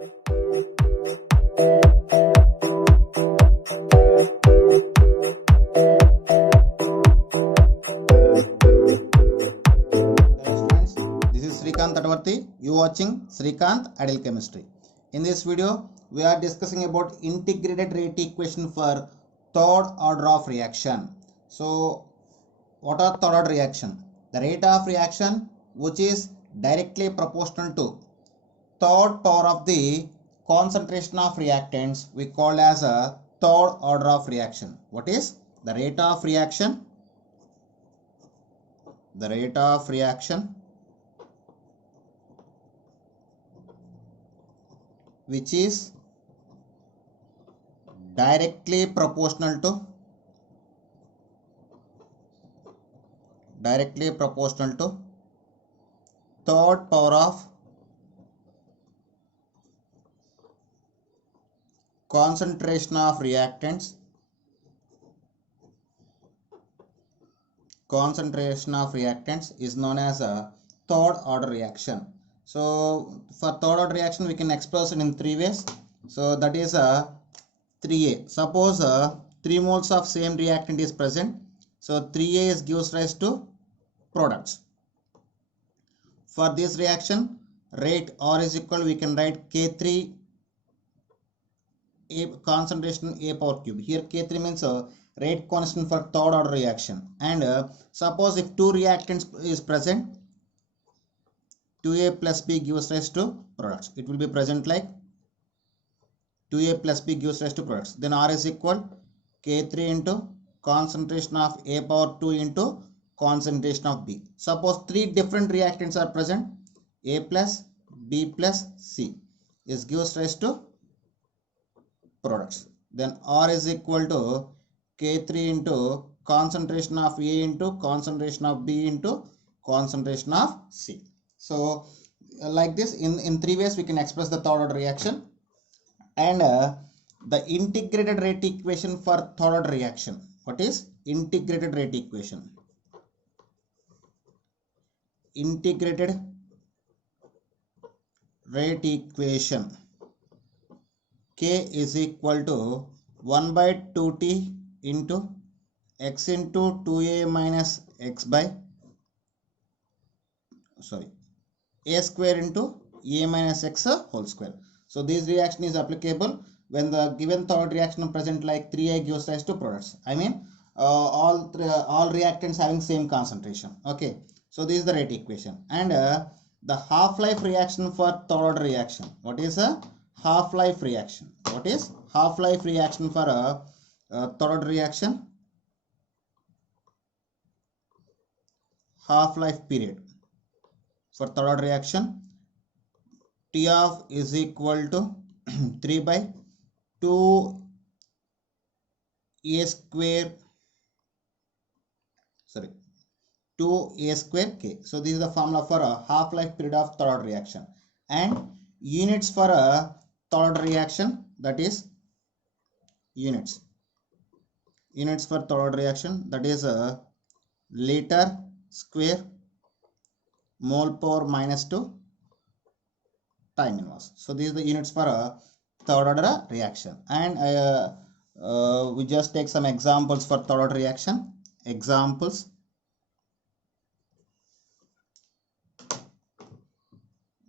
Students, this is Srikanth Tatavarthi. You watching Srikanth Ideal Chemistry. In this video, we are discussing about integrated rate equation for third order of reaction. So, what are third order reaction? The rate of reaction which is directly proportional to third power of the concentration of reactants we call as a third order of reaction. What is the rate of reaction? The rate of reaction which is directly proportional to third power of concentration of reactants is known as a third order reaction. So for third order reaction we can express it in three ways. So that is a 3A. Suppose 3 moles of same reactant is present. So 3A gives rise to products. For this reaction, rate R is equal, we can write K3 A concentration A power cube. Here K3 means rate constant for third order reaction. And suppose if 2 reactants is present, 2A plus B gives rise to products. It will be present like 2A plus B gives rise to products. Then R is equal K3 into concentration of A power 2 into concentration of B. Suppose 3 different reactants are present, A plus B plus C is gives rise to products. Then R is equal to K3 into concentration of A into concentration of B into concentration of C. So like this in three ways we can express the third order reaction. And the integrated rate equation for third order reaction. What is integrated rate equation? Integrated rate equation K is equal to 1 by 2t into x into 2a minus x by a square into a minus x whole square. So this reaction is applicable when the given third reaction present like 3A gives rise to products. I mean all reactants having same concentration. Okay. So this is the rate equation. And the half-life reaction for third reaction. What is a half-life reaction? What is half-life reaction for a third reaction? Half-life period for third reaction, T of is equal to 3 by 2 A square 2A square K. So this is the formula for a half-life period of third reaction. And units for a third reaction, that is units for third reaction, that is a liter square mole power minus 2 time inverse. So these are the units for a third order reaction. And we just take some examples for third order reaction. Examples.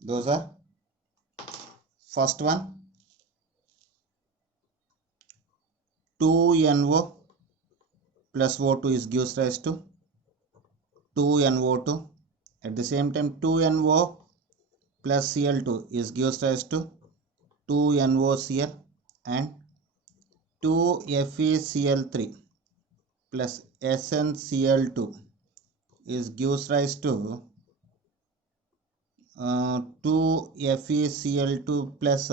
Those are first one 2NO plus O2 is gives rise to 2NO2. At the same time 2NO plus Cl2 is gives rise to 2NOCl, and 2FeCl3 plus SnCl2 is gives rise to 2FeCl2 plus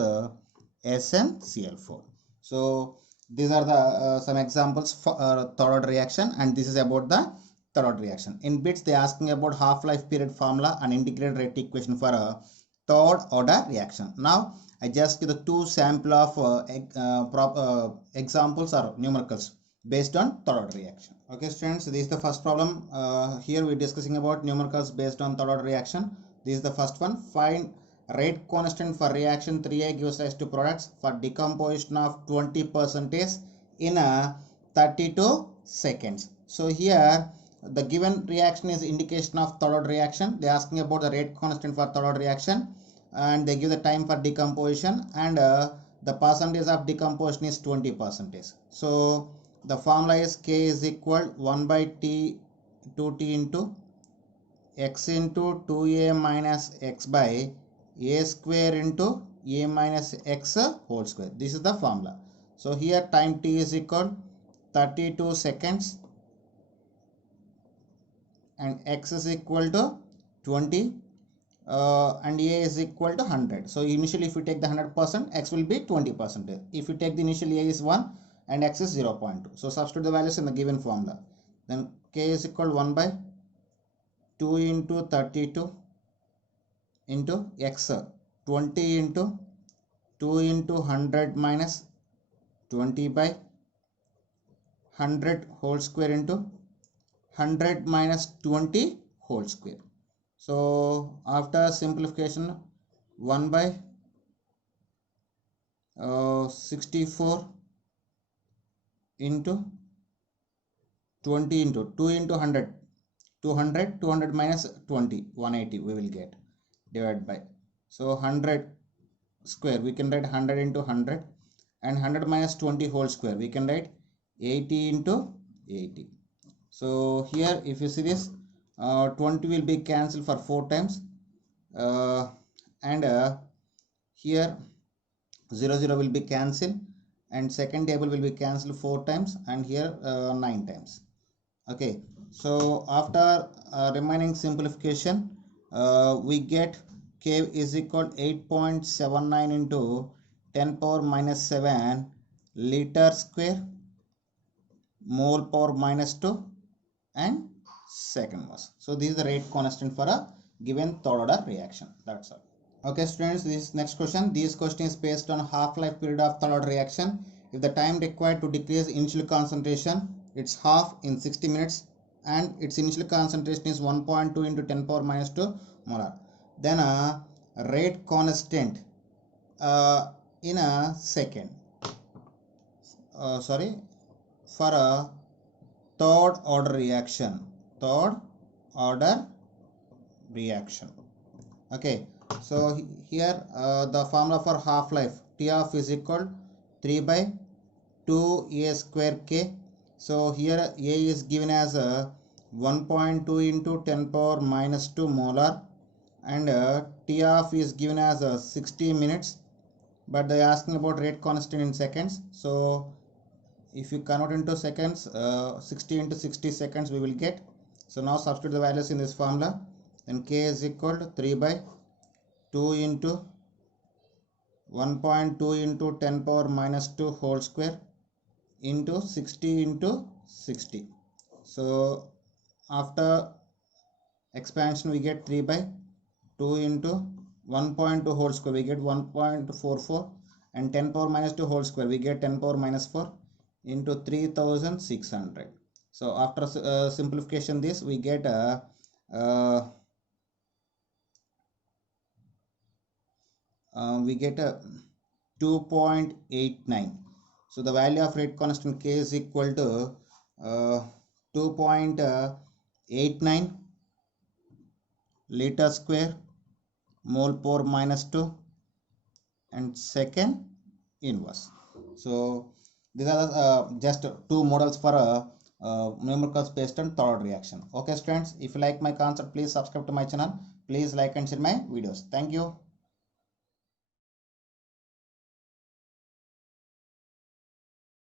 SnCl4. So these are the some examples for third order reaction, and this is about the third order reaction. In bits they are asking about half-life period formula and integrated rate equation for a third order reaction. Now I just give the two sample of examples or numericals based on third order reaction. Okay students, so this is the first problem. Here we are discussing about numericals based on third order reaction. This is the first one. Find rate constant for reaction 3A gives rise to products for decomposition of 20% in 32 seconds. So here the given reaction is indication of third order reaction. They are asking about the rate constant for third order reaction, and they give the time for decomposition, and the percentage of decomposition is 20%. So the formula is K is equal 1 by T 2T into x into 2a minus x by a square into a minus x whole square. This is the formula. So here time t is equal 32 seconds and x is equal to 20 and a is equal to 100. So initially if you take the 100%, x will be 20%. If you take the initial a is 1 and x is 0.2. So substitute the values in the given formula. Then k is equal 1 by 2 into 32 into x, 20 into 2 into 100 minus 20 by 100 whole square into 100 minus 20 whole square. So after simplification, 1 by 64 into 20 into 2 into 100, 200 minus 20, 180 we will get, divided by, so 100 square we can write 100 into 100, and 100 minus 20 whole square we can write 80 into 80. So here if you see this, 20 will be cancelled for 4 times, and here 0 will be cancelled, and second table will be cancelled 4 times, and here 9 times. Okay, so after remaining simplification, we get K is equal 8.79 into 10 power minus 7 liter square mole power minus 2 and second mass. So this is the rate constant for a given third order reaction. That's all. Okay students, this next question. This question is based on half-life period of third order reaction. If the time required to decrease initial concentration, it's half in 60 minutes, and its initial concentration is 1.2 into 10 power minus 2 molar. Then a rate constant in a second. For a third order reaction. Okay, so here the formula for half-life, T of is equal 3 by 2 a square k. So here a is given as 1.2 into 10 power minus 2 molar, and T of is given as 60 minutes, but they are asking about rate constant in seconds. So if you convert into seconds, 60 into 60 seconds we will get. So now substitute the values in this formula. Then K is equal to 3 by 2 into 1.2 into 10 power minus 2 whole square into 60 into 60. So after expansion we get 3 by 2 into 1.2 whole square we get 1.44, and 10 power minus 2 whole square we get 10 power minus 4 into 3600. So after simplification this we get 2.89. So the value of rate constant K is equal to 2.89 liter square mole power minus 2 and second inverse. So these are just two models for numerical based on third reaction. Okay students, if you like my concept, please subscribe to my channel. Please like and share my videos. Thank you.